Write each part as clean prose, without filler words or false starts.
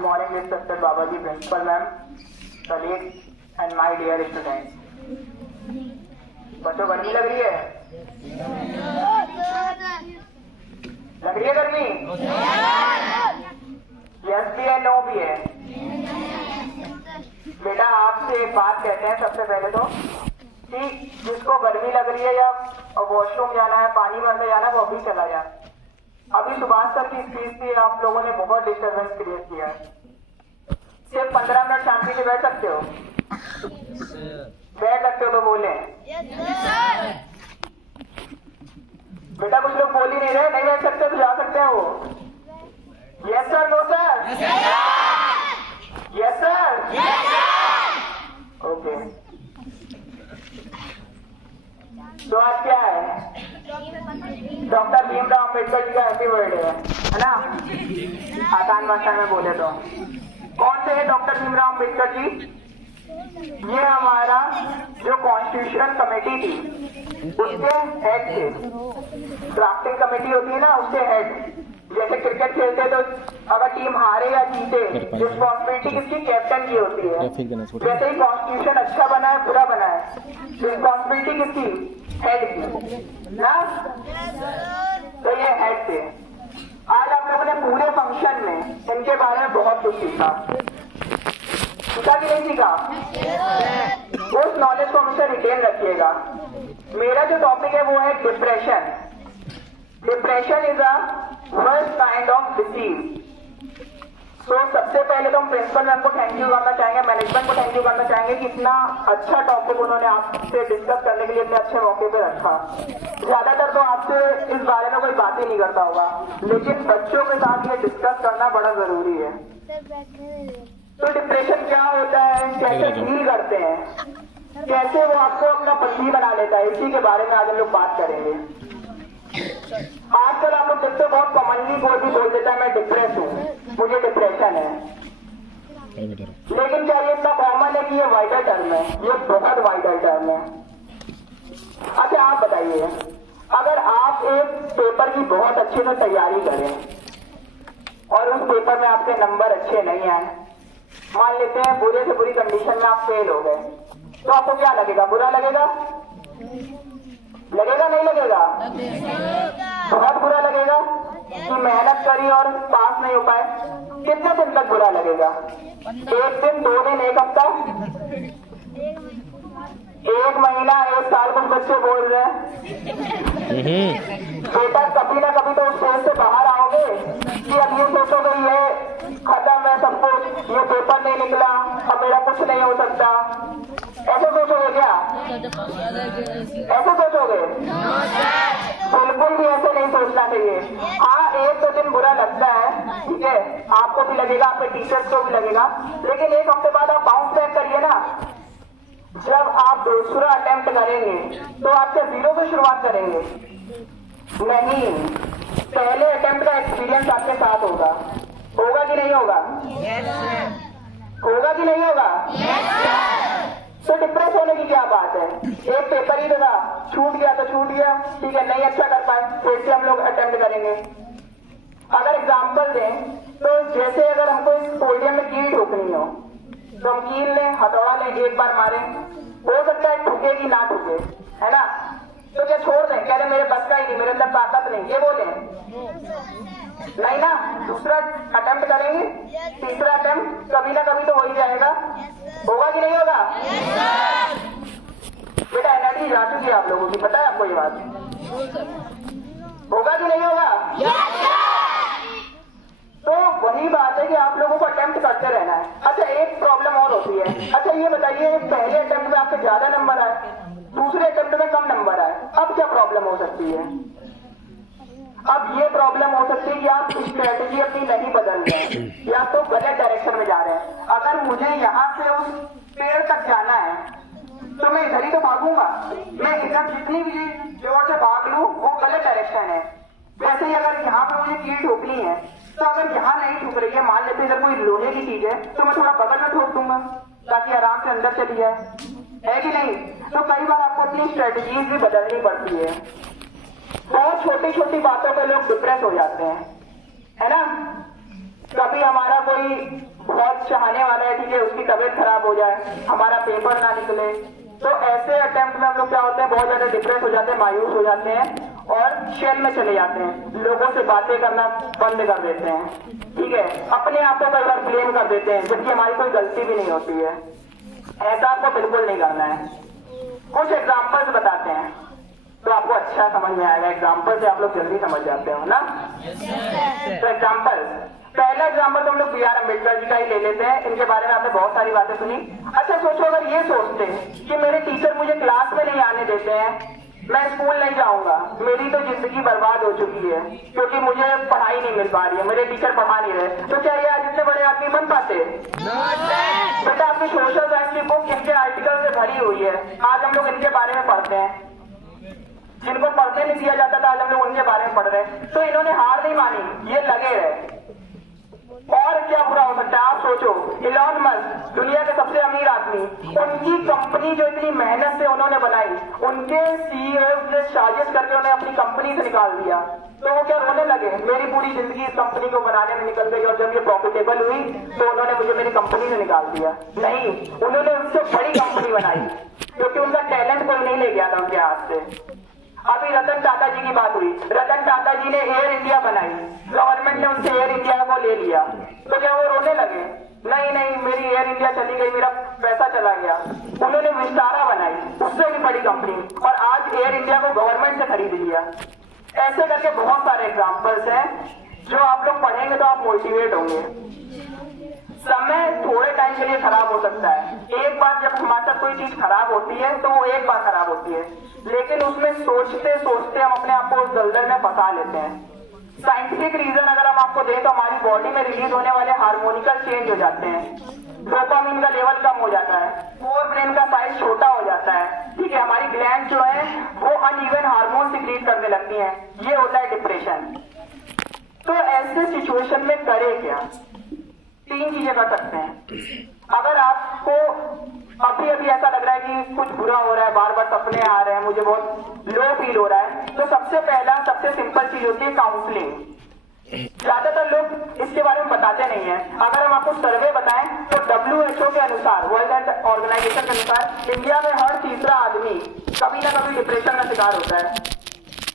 Good morning, respected Babaji, principal ma'am, colleagues, and my dear students. बच्चों गर्मी लग रही है? लग रही है गर्मी? यस भी है, नो भी है। बेटा आपसे एक बात कहते हैं सबसे पहले तो कि जिसको गर्मी लग रही है या वॉशरूम जाना है, पानी भरने जाना है, वो अभी चला जाए। अभी सुभाष सर की स्पीच थी, आप लोगों ने बहुत डिस्टर्बेंस क्रिएट किया है। सिर्फ 15 मिनट शांति से बैठ सकते हो? बैठ सकते हो तो बोले। बेटा कुछ लोग बोल ही नहीं रहे, नहीं बैठ सकते तो जा सकते हैं वो। Yes sir, no sir? Yes sir? Okay. तो आज क्या है? डॉक्टर भीमराव अम्बेडकर जी का हैप्पी बर्थडे है ना? आसान भाषा में बोले तो कौन से है डॉक्टर भीमराव अम्बेडकर जी? ये हमारा जो कॉन्स्टिट्यूशनल कमेटी थी उसके हेड थे। ड्राफ्टिंग कमेटी होती है ना, उसके हेड। जैसे क्रिकेट खेलते तो अगर टीम हारे या जीते, रिस्पॉन्सिबिलिटी किसकी? कैप्टन की होती है। जैसे ही कॉन्स्टिट्यूशन अच्छा बना है, बुरा बना है, रिस्पॉन्सिबिलिटी किसकी? हेड की ना। तो ये हेड थे। आज आप लोगों ने पूरे फंक्शन में इनके बारे में बहुत कुछ सीखा। सीखा कि नहीं सीखा? उस नॉलेज को हमेशा रिटेन रखिएगा। मेरा जो टॉपिक है वो है depression. Depression is a worst kind of disease. तो सबसे पहले तो हम प्रिंसिपल मैम को थैंक यू करना चाहेंगे, मैनेजमेंट को थैंक यू करना चाहेंगे कि इतना अच्छा टॉपिक उन्होंने आपसे डिस्कस करने के लिए इतने अच्छे मौके पे रखा। ज्यादातर तो आपसे इस बारे में कोई बात ही नहीं करता होगा, लेकिन बच्चों के साथ ये डिस्कस करना बड़ा जरूरी है। तो डिप्रेशन क्या होता है, कैसे डील करते हैं, कैसे वो आपको अपना बंदी बना लेता है, इसी के बारे में आज हम लोग बात करेंगे। आजकल आप लोग देखते हो बहुत कॉमनली कोई भी बोल देता है मैं डिप्रेस हूँ, मुझे डिप्रेशन है। लेकिन क्या ये इतना कॉमन है कि ये वाइडर टर्म है? ये बहुत वाइडर टर्म है। अच्छा आप बताइए, अगर आप एक पेपर की बहुत अच्छे से तैयारी करें और उस पेपर में आपके नंबर अच्छे नहीं आए, मान लेते हैं बुरे से बुरी कंडीशन में आप फेल हो गए, तो आपको क्या लगेगा? बुरा लगेगा? लगेगा नहीं लगेगा? बहुत बुरा लगेगा कि मेहनत करी और पास नहीं हो पाए। कितने दिन तक बुरा लगेगा? 1 दिन, 2 दिन, 1 हफ्ता, 1 महीना, 1 साल? कुछ बच्चे बोल रहे हैं। बेटा कभी ना कभी तो उस फेज से बाहर आओगे कि अब ये सोचोगे ये खत्म है सब कुछ, ये पेपर नहीं निकला, अब मेरा कुछ नहीं हो सकता। ऐसे सोचोगे क्या? ऐसे सोचोगे? बिल्कुल भी ऐसे नहीं सोचना चाहिए। हाँ 1-2 दिन बुरा लगता है, ठीक है, आपको भी लगेगा, आपके टीचर्स को भी लगेगा, लेकिन 1 हफ्ते बाद आप बाउंस बैक करिए ना। जब आप दूसरा अटेम्प्ट करेंगे तो आपसे 0 से शुरुआत करेंगे नहीं, पहले अटेम्प्ट का एक्सपीरियंस आपके साथ होगा। होगा कि नहीं होगा? होगा कि नहीं होगा? तो डिप्रेस होने की क्या बात है? एक पेपर ही था, छूट गया तो छूट गया, ठीक है, नहीं अच्छा कर पाए, फिर से हम लोग अटेम्प्ट करेंगे। अगर एग्जाम्पल दें तो जैसे अगर हमको इस पोडियम में कील ठोकनी हो तो हम कील लें, हथौड़ा लें, एक बार मारें, हो सकता है ठुकेगी ना ठुके, है ना? तो क्या छोड़ दें? कह रहे मेरे बस का ही नहीं, मेरे अंदर ताकत नहीं, ये बोले नहीं ना। दूसरा अटेम्प्ट करेंगे, तीसरा अटेम्प्ट, कभी ना कभी तो हो ही जाएगा। होगा कि नहीं होगा? बेटा एनर्जी जा चुकी है आप लोगों की, पता है आपको ये बात? होगा कि नहीं होगा? तो वही बात है कि आप लोगों को अटेम्प्ट करते रहना है। अच्छा एक प्रॉब्लम और होती है। अच्छा ये बताइए, पहले अटेम्प्ट में आपके ज्यादा नंबर आए, दूसरे अटेम्प्ट में कम नंबर आए, अब क्या प्रॉब्लम हो सकती है? अब ये प्रॉब्लम हो सकती है कि आप स्ट्रेटेजी अपनी नहीं बदल रहे हैं या तो गलत डायरेक्शन में जा रहे हैं। अगर मुझे यहाँ से उस पेड़ तक जाना है तो मैं इधर ही तो भागूंगा, मैं इधर जितनी भी जोर से भाग लूं वो गलत डायरेक्शन है। वैसे ही अगर यहाँ पे मुझे कील ठोकनी है तो अगर यहाँ नहीं ठुक रही है, मान लेते इधर कोई लोहे की चीज है, तो मैं थोड़ा बगल में ठोक दूंगा ताकि आराम से अंदर चली जाए, है कि नहीं? तो कई बार आपको अपनी स्ट्रेटेजीज भी बदलनी पड़ती है। बहुत छोटी छोटी बातों पे लोग डिप्रेस हो जाते हैं, है ना? कभी हमारा कोई बहुत चाहने वाला है, ठीक है, उसकी तबीयत खराब हो जाए, हमारा पेपर ना निकले, तो ऐसे अटेम्प्ट में हम लोग क्या होते हैं, बहुत ज्यादा डिप्रेस हो जाते हैं, मायूस हो जाते हैं और शेल में चले जाते हैं, लोगों से बातें करना बंद कर देते हैं, ठीक है, अपने आप को कई बार ब्लेम कर देते हैं जबकि हमारी कोई गलती भी नहीं होती है। ऐसा आपको बिल्कुल नहीं करना है। कुछ एग्जाम्पल्स बताते हैं तो आपको अच्छा समझ में आएगा। एग्जाम्पल से आप लोग जल्दी समझ जाते हो ना। तो एग्जाम्पल, पहला एग्जाम्पल तो हम लोग B.R. अम्बेडकर जी का ही ले लेते हैं। इनके बारे में आपने बहुत सारी बातें सुनी। अच्छा सोचो, अगर ये सोचते कि मेरे टीचर मुझे क्लास में नहीं आने देते हैं, मैं स्कूल नहीं जाऊंगा, मेरी तो जिंदगी बर्बाद हो चुकी है क्योंकि मुझे पढ़ाई नहीं मिल पा रही है, मेरे टीचर पढ़ा नहीं रहे, तो क्या ये आज इतने बड़े आदमी बन पाते? बेटा आपकी सोशल साइंस की बुक इनके आर्टिकल से भरी हुई है। आज हम लोग इनके बारे में पढ़ते हैं, जिनको पढ़ने नहीं दिया जाता था आज हम लोग उनके बारे में पढ़ रहे हैं। तो इन्होंने हार नहीं मानी, ये लगे रहे। और क्या बुरा हो सकता है? आप सोचो, इलॉन मस्क दुनिया के सबसे अमीर आदमी, उनकी कंपनी जो इतनी मेहनत से उन्होंने बनाई, उनके CEO ने साजिश करके उन्हें अपनी कंपनी से निकाल दिया, तो वो क्या रोने लगे? मेरी पूरी जिंदगी इस कंपनी को बनाने में निकल गई और जब ये प्रॉफिटेबल हुई तो उन्होंने मुझे मेरी कंपनी से निकाल दिया। नहीं, उन्होंने उससे बड़ी कंपनी बनाई क्योंकि उनका टैलेंट कोई नहीं ले गया था उनके हाथ से। अभी रतन टाटा जी की बात हुई, रतन टाटा जी ने एयर इंडिया बनाई, गवर्नमेंट ने उनसे एयर इंडिया को ले लिया, तो क्या वो रोने लगे? नहीं नहीं, मेरी एयर इंडिया चली गई, मेरा पैसा चला गया। उन्होंने विस्तारा बनाई, उससे भी बड़ी कंपनी, और आज एयर इंडिया को गवर्नमेंट से खरीद लिया। ऐसे करके बहुत सारे एग्जाम्पल्स हैं जो आप लोग पढ़ेंगे तो आप मोटिवेट होंगे। समय थोड़े टाइम के लिए खराब हो सकता है। एक बार जब हमारे साथ कोई चीज खराब होती है तो वो एक बार खराब होती है, लेकिन उसमें सोचते सोचते हम अपने आप को उस दलदल में फंसा लेते हैं। साइंटिफिक रीजन अगर हम आपको दें तो हमारी बॉडी में रिलीज होने वाले हार्मोनिकल चेंज हो जाते हैं, डोपामिन का लेवल कम हो जाता है, फोर ब्रेन का साइज छोटा हो जाता है, ठीक है, हमारी ग्लैंड जो है वो अनइवन हार्मोन सिक्रीट करने लगती हैं। ये होता है डिप्रेशन। तो ऐसे सिचुएशन में करे क्या? तीन चीजें कर सकते हैं। अगर आपको अभी अभी ऐसा लग रहा है कि कुछ बुरा हो रहा है, बार बार सपने आ रहे हैं, मुझे बहुत लो फील हो रहा है, तो सबसे पहला सबसे सिंपल चीज होती है काउंसलिंग। ज्यादातर लोग इसके बारे में बताते नहीं है। अगर हम आपको सर्वे बताएं तो WHO के अनुसार, वर्ल्ड हेल्थ ऑर्गेनाइजेशन के अनुसार, इंडिया में हर तीसरा आदमी कभी ना कभी डिप्रेशन का शिकार होता है।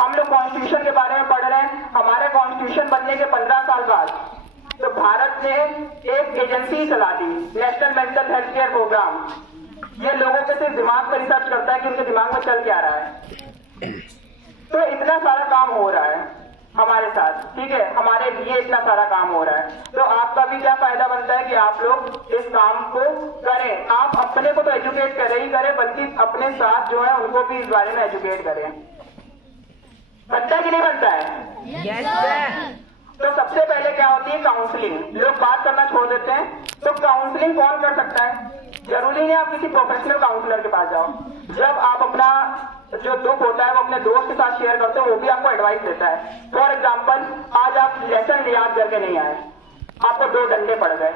हम लोग कॉन्स्टिट्यूशन के बारे में पढ़ रहे हैं। हमारे कॉन्स्टिट्यूशन बनने के 15 साल बाद तो भारत ने एक एजेंसी चला दी, national mental health care programme. ये लोगों के सिर्फ दिमाग पर रिसर्च करता है कि उनके दिमाग में चल क्या रहा है। तो इतना सारा काम हो रहा है हमारे साथ, ठीक है, हमारे लिए इतना सारा काम हो रहा है। तो आपका भी क्या फायदा बनता है कि आप लोग इस काम को करें। आप अपने को तो एजुकेट करें ही करें, बल्कि अपने साथ जो है उनको भी इस बारे में एजुकेट करें। बनता है कि नहीं बनता है? यस। तो सबसे पहले क्या होती है? काउंसलिंग। लोग बात करना छोड़ देते हैं। तो काउंसलिंग कौन कर सकता है? जरूरी नहीं आप किसी प्रोफेशनल काउंसलर के पास जाओ। जब आप अपना जो दुख होता है वो अपने दोस्त के साथ शेयर करते हो, वो भी आपको एडवाइस देता है। फॉर एग्जाम्पल, आज आप लेसन याद करके नहीं आए, आपको 2 डंडे पड़ गए,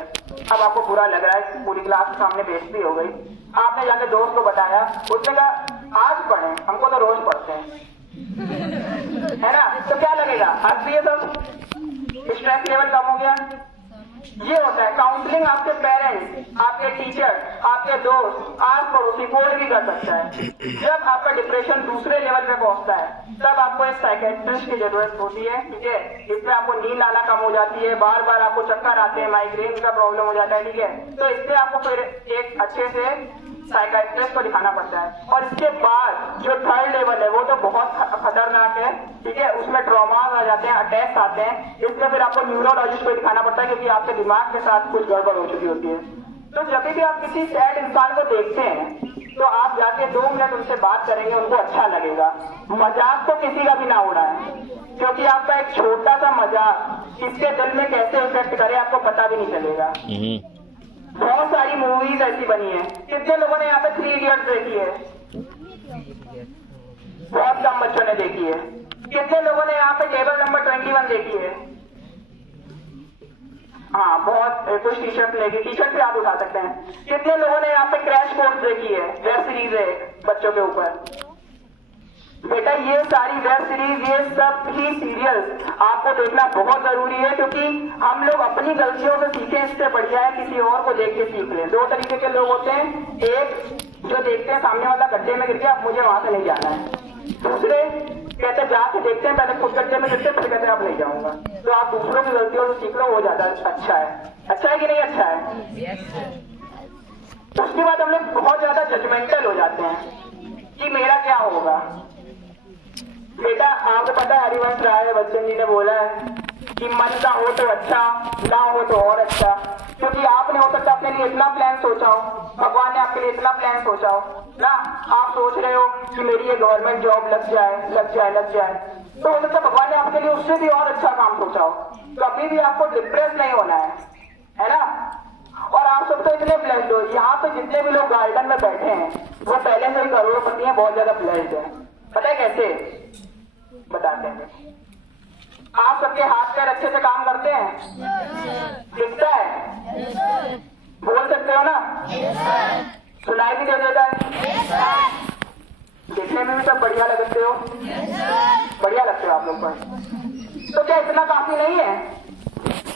अब आपको बुरा लग रहा है, पूरी क्लास के सामने बेइज्जती हो गई। आपने जाके दोस्त को बताया, उसने कहा आज पढ़े, हमको तो रोज पढ़ते हैं, है ना? तो क्या लगेगा? हंस दिए सब, स्ट्रेस लेवल कम हो गया। ये होता है काउंसलिंग। आपके पेरेंट्स, आपके टीचर, आपके दोस्त, आस पड़ोसी कोई भी कर सकता है। जब आपका डिप्रेशन दूसरे लेवल पे पहुंचता है तब आपको एक साइकेट्रिस्ट की जरूरत होती है, ठीक है। इसमें आपको नींद आना कम हो जाती है, बार बार आपको चक्कर आते हैं, माइग्रेन का प्रॉब्लम हो जाता है, ठीक है। तो इससे आपको फिर एक अच्छे से साइकाइट्रिस्ट को दिखाना पड़ता है। और इसके बाद जो 3rd लेवल है वो तो बहुत खतरनाक है, ठीक है। उसमें ट्रॉमास आ जाते हैं, अटैक्स आते हैं। इसमें फिर आपको न्यूरोलॉजिस्ट को दिखाना पड़ता है क्योंकि आपके दिमाग के साथ कुछ गड़बड़ हो चुकी होती है। तो जब भी आप किसी सैड इंसान को देखते हैं तो आप जाके 2 मिनट उनसे बात करेंगे, उनको अच्छा लगेगा। मजाक तो किसी का भी ना उड़ाएं, क्योंकि आपका एक छोटा सा मजाक किसके दिल में कैसे इफेक्ट करे आपको पता भी नहीं चलेगा। बहुत सारी मूवीज ऐसी बनी है। कितने लोगों ने यहाँ पे 3 इडियट्स देखी है? बहुत कम बच्चों ने देखी है। कितने लोगों ने यहाँ पे टेबल नंबर 21 देखी है? हाँ, बहुत कुछ टी-शर्ट लेगी, टी-शर्ट पे आप उठा सकते हैं। कितने लोगों ने यहाँ पे क्रैश कोर्स देखी है? वेब सीरीज है बच्चों के ऊपर। बेटा ये सारी वेब सीरीज, ये सब ही सीरियल्स आपको देखना बहुत जरूरी है, क्योंकि हम लोग अपनी गलतियों से सीखें, इससे बढ़िया है किसी और को देख के सीख लें। दो तरीके के लोग होते हैं, एक जो देखते हैं सामने वाला गड्ढे में गिर गया, अब मुझे वहां से नहीं जाना है। दूसरे कहते जाके देखते हैं, पहले खुद गड्ढे में गिरते फिर कहते हैं अब नहीं जाऊंगा। तो आप दूसरों की गलतियों से सीख लो, वो ज्यादा अच्छा है। अच्छा है कि नहीं अच्छा है? उसके बाद हम लोग बहुत ज्यादा जजमेंटल हो जाते हैं कि मेरा क्या होगा। बेटा आपको पता है हरिवंश राय बच्चन जी ने बोला है कि मन का हो तो अच्छा, ना हो तो और अच्छा, क्योंकि आपने हो सकता अपने लिए इतना प्लान सोचा हो, भगवान ने आपके लिए इतना प्लान सोचा हो ना, आप सोच रहे हो कि मेरी ये गवर्नमेंट जॉब लग जाए लग जाए लग जाए, तो हो सकता भगवान ने आपके लिए उससे भी और अच्छा काम सोचा हो। कभी भी आपको डिप्रेस नहीं होना है ना। और आप सब तो इतने ब्लेस्ड हो, यहाँ पे जितने भी लोग गार्डन में बैठे हैं वो पहले से ही करोड़पति हैं, बहुत ज्यादा ब्लेस्ड है। पता है कैसे? बताते हैं। आप सबके हाथ पैर अच्छे से काम करते हैं? दिखता है? बोल सकते हो ना? सुनाई भी दे देता है? देखने में भी सब बढ़िया लगते हो? बढ़िया लगते हो आप लोग पर। तो क्या इतना काफी नहीं है?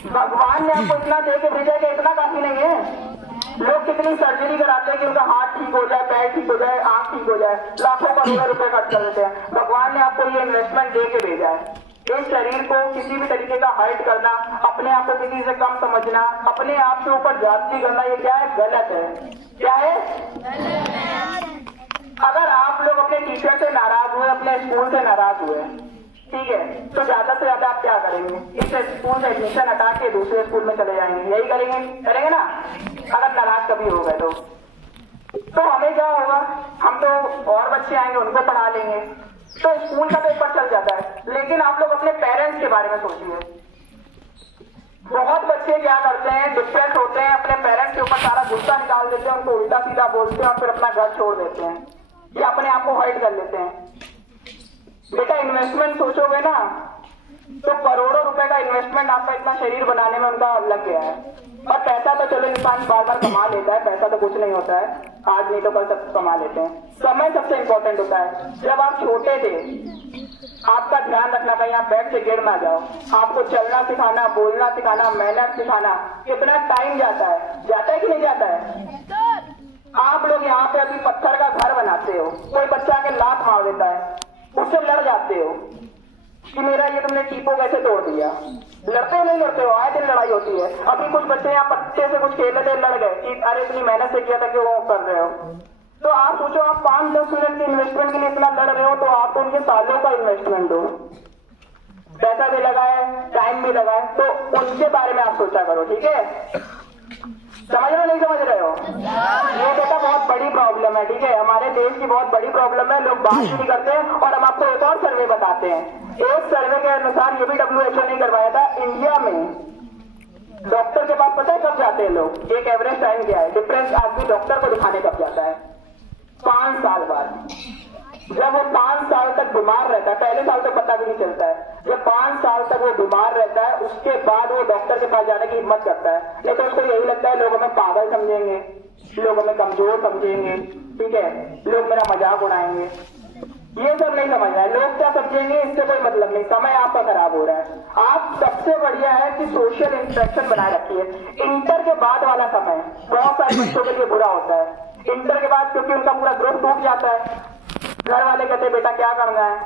भगवान ने आपको इतना दे के भेजा कि इतना काफी नहीं है? लोग कितनी सर्जरी कराते हैं कि उनका हाथ ठीक हो जाए, पैर ठीक हो जाए, आंख ठीक हो जाए, लाखों करोड़ों रुपए खर्च कर देते हैं। भगवान ने आपको ये इन्वेस्टमेंट दे के भेजा है। इस शरीर को किसी भी तरीके का हर्ट करना, अपने आप को किसी से कम समझना, अपने आप के ऊपर जाति करना, ये क्या है? गलत है। क्या है? अगर आप लोग अपने टीचर से नाराज हुए, अपने स्कूल से नाराज हुए, ठीक है, तो ज्यादा से ज्यादा आप क्या करेंगे? इस स्कूल से एडमिशन हटा के दूसरे स्कूल में चले जाएंगे, यही करेंगे ना? अगर नाराज कभी हो गए तो हमें क्या होगा? हम तो और बच्चे आएंगे, उनको पढ़ा लेंगे, तो स्कूल का पेपर चल जाता है। लेकिन आप लोग अपने पेरेंट्स के बारे में सोचिए। बहुत बच्चे क्या करते हैं? डिप्रेस होते हैं, अपने पेरेंट्स के ऊपर सारा गुस्सा निकाल देते हैं, उनको उल्टा सीधा बोलते हैं और फिर अपना घर छोड़ देते हैं या अपने आप को हर्ट कर लेते हैं। बेटा इन्वेस्टमेंट सोचोगे ना, तो करोड़ों रुपए का इन्वेस्टमेंट आपका इतना शरीर बनाने में उनका लग गया है। और पैसा तो चलो इंसान बार बार कमा लेता है, पैसा तो कुछ नहीं होता है, आज नहीं तो कल सब कमा लेते हैं। समय सबसे इंपॉर्टेंट होता है। जब आप छोटे थे, आपका ध्यान रखना कहीं आप बैठ से गिर ना जाओ, आपको चलना सिखाना, बोलना सिखाना, मेहनत सिखाना, कितना टाइम जाता है कि नहीं जाता है? आप लोग यहाँ पे अभी पत्थर का घर बनाते हो, कोई बच्चा आके लात मार देता है, उससे लड़ जाते हो कि मेरा ये तुमने टीपो कैसे तोड़ दिया। लड़ते हो नहीं लड़ते हो? आए दिन लड़ाई होती है। अभी कुछ बच्चे यहाँ पत्ते से कुछ खेल रहे थे, लड़ गए कि अरे इतनी मेहनत से किया था कि वो कर रहे हो। तो आप सोचो, आप 5-10 मिनट के इन्वेस्टमेंट के लिए इतना लड़ रहे हो, तो आप उनके सालों का इन्वेस्टमेंट दो, पैसा भी लगाए, टाइम भी लगाए, तो उनके बारे में आप सोचा करो। ठीक है? समझ रहे हो नहीं समझ रहे हो? ये बेटा बहुत बड़ी प्रॉब्लम है। ठीक है, हमारे देश की बहुत बड़ी प्रॉब्लम है, लोग बात भी नहीं करते हैं। और हम आपको एक और सर्वे बताते हैं। एक सर्वे के अनुसार, ये भी WHO ने करवाया था, इंडिया में डॉक्टर के पास पता है कब जाते हैं लोग? एक एवरेज टाइम क्या है? डिप्रेस आदमी डॉक्टर को दिखाने कब जाता है? 5 साल बाद। जब वो 5 साल तक बीमार रहता है, पहले साल तो पता भी नहीं चलता है, जब 5 साल तक वो बीमार रहता है, उसके बाद वो डॉक्टर के पास जाने की हिम्मत करता है। लेकिन उसको यही लगता है लोग हमें पागल समझेंगे, लोग हमें कमजोर समझेंगे, ठीक है, लोग मेरा मजाक उड़ाएंगे। ये सब नहीं समझना है। लोग क्या समझेंगे इससे कोई मतलब नहीं, समय आपका खराब हो रहा है। आप सबसे बढ़िया है कि सोशल इंटरेक्शन बनाए रखिए। इंटर के बाद वाला समय बहुत सारे बच्चों के लिए बुरा होता है। इंटर के बाद क्योंकि उनका पूरा ग्रुप टूट जाता है, घर वाले कहते बेटा क्या करना है,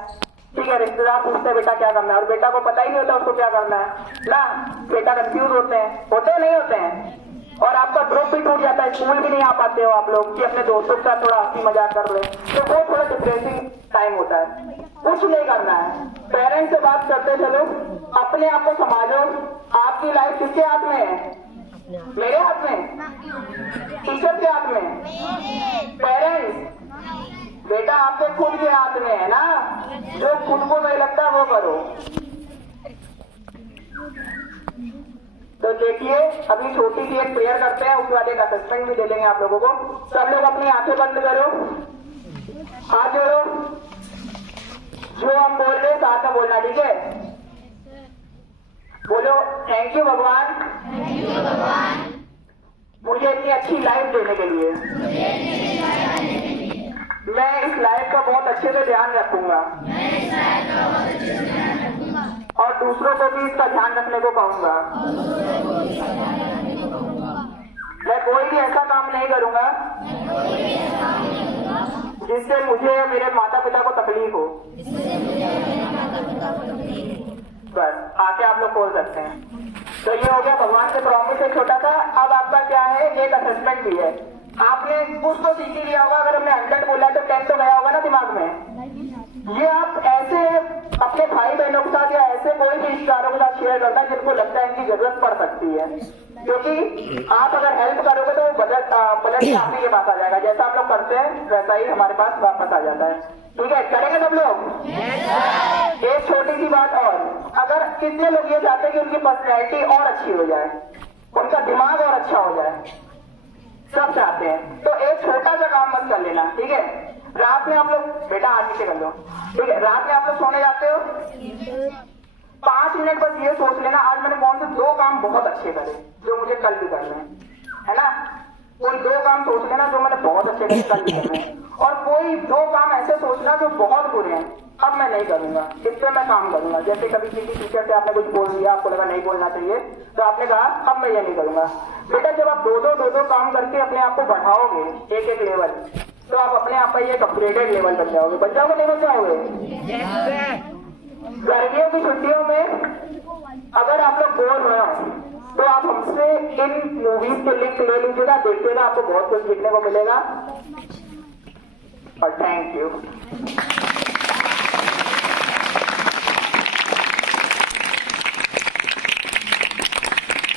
ठीक है, रिश्तेदार पूछते बेटा क्या करना है, और बेटा को पता ही नहीं होता उसको क्या करना है ना। बेटा कंफ्यूज होते हैं नहीं होते हैं, और आपका ग्रुप भी टूट जाता है, स्कूल भी नहीं आ पाते हो आप लोग कि अपने दोस्तों के साथ थोड़ा हंसी मजाक कर ले, तो वो थोड़ा डिप्रेसिंग टाइम होता है। कुछ नहीं करना है, पेरेंट्स से बात करते चलो, अपने आप को संभालो। आपकी लाइफ किसके हाथ में है? मेरे हाथ में? टीचर के हाथ में? पेरेंट्स? बेटा आपके खुद के हाथ में है ना, जो खुद को नहीं लगता वो करो। तो देखिए, अभी छोटी सी एक प्रेयर करते हैं, उसके बाद एक असेसमेंट भी दे देंगे आप लोगों को। सब लोग अपनी आंखें बंद करो, हाथ जोड़ो, जो हम बोल रहे हैं साथ में बोलना, ठीक है? बोलो, थैंक यू भगवान मुझे इतनी अच्छी लाइफ देने के लिए। मैं इस लाइफ का बहुत अच्छे से ध्यान रखूंगा और दूसरों को भी इसका ध्यान रखने को कहूंगा। मैं कोई भी ऐसा काम नहीं करूंगा जिससे मुझे या मेरे माता पिता को तकलीफ हो। बस आके आप लोग बोल सकते हैं। तो ये हो गया भगवान से प्रॉमिस है छोटा सा। अब आपका क्या है, एक असेसमेंट भी है। आपने कुछ तो सीख ही लिया होगा। अगर हमने 100 बोला तो 10 तो गया होगा ना दिमाग में। ये आप ऐसे अपने भाई बहनों के साथ या ऐसे कोई भी रिश्तेदारों के साथ शेयर करना जिनको लगता है इनकी जरूरत पड़ सकती है, क्योंकि आप अगर हेल्प करोगे तो पलट के आप ही के पास आ जाएगा। जैसा हम लोग करते हैं वैसा ही हमारे पास वापस आ जाता है। ठीक है, करेंगे सब लोग। एक छोटी सी बात और, अगर कितने लोग ये चाहते हैं कि उनकी पर्सनैलिटी और अच्छी हो जाए, उनका दिमाग और अच्छा हो जाए, सब चाहते हैं, तो एक छोटा सा काम मत कर लेना। ठीक है, रात में आप लोग, बेटा हाथ नीचे कर लो। ठीक है, रात में आप लोग सोने जाते हो, 5 मिनट बस ये सोच लेना आज मैंने कौन से 2 काम बहुत अच्छे करे जो मुझे कल भी करने हैं, है ना। कोई 2 काम सोच लेना जो मैंने बहुत अच्छे करे कल भी करने हैं, और कोई 2 काम ऐसे सोचना जो बहुत बुरे हैं, अब मैं नहीं करूंगा, इस पे मैं काम करूंगा। जैसे कभी किसी टीचर से आपने कुछ बोल दिया, आपको लगा नहीं बोलना चाहिए, तो आपने कहा अब मैं ये नहीं करूंगा। बेटा जब आप 2 काम करके अपने आप को बढ़ाओगे एक लेवल, तो आप अपने आप पर एक अपग्रेडेड लेवल बन जाओगे। बन जाओगे नहीं बन जाओगे? गर्मियों की छुट्टियों में अगर आप लोग बोर हो तो आप हमसे इन मूवीज के लिंक ले लीजिएगा, देखिएगा, आपको बहुत कुछ सीखने को मिलेगा। और थैंक यू।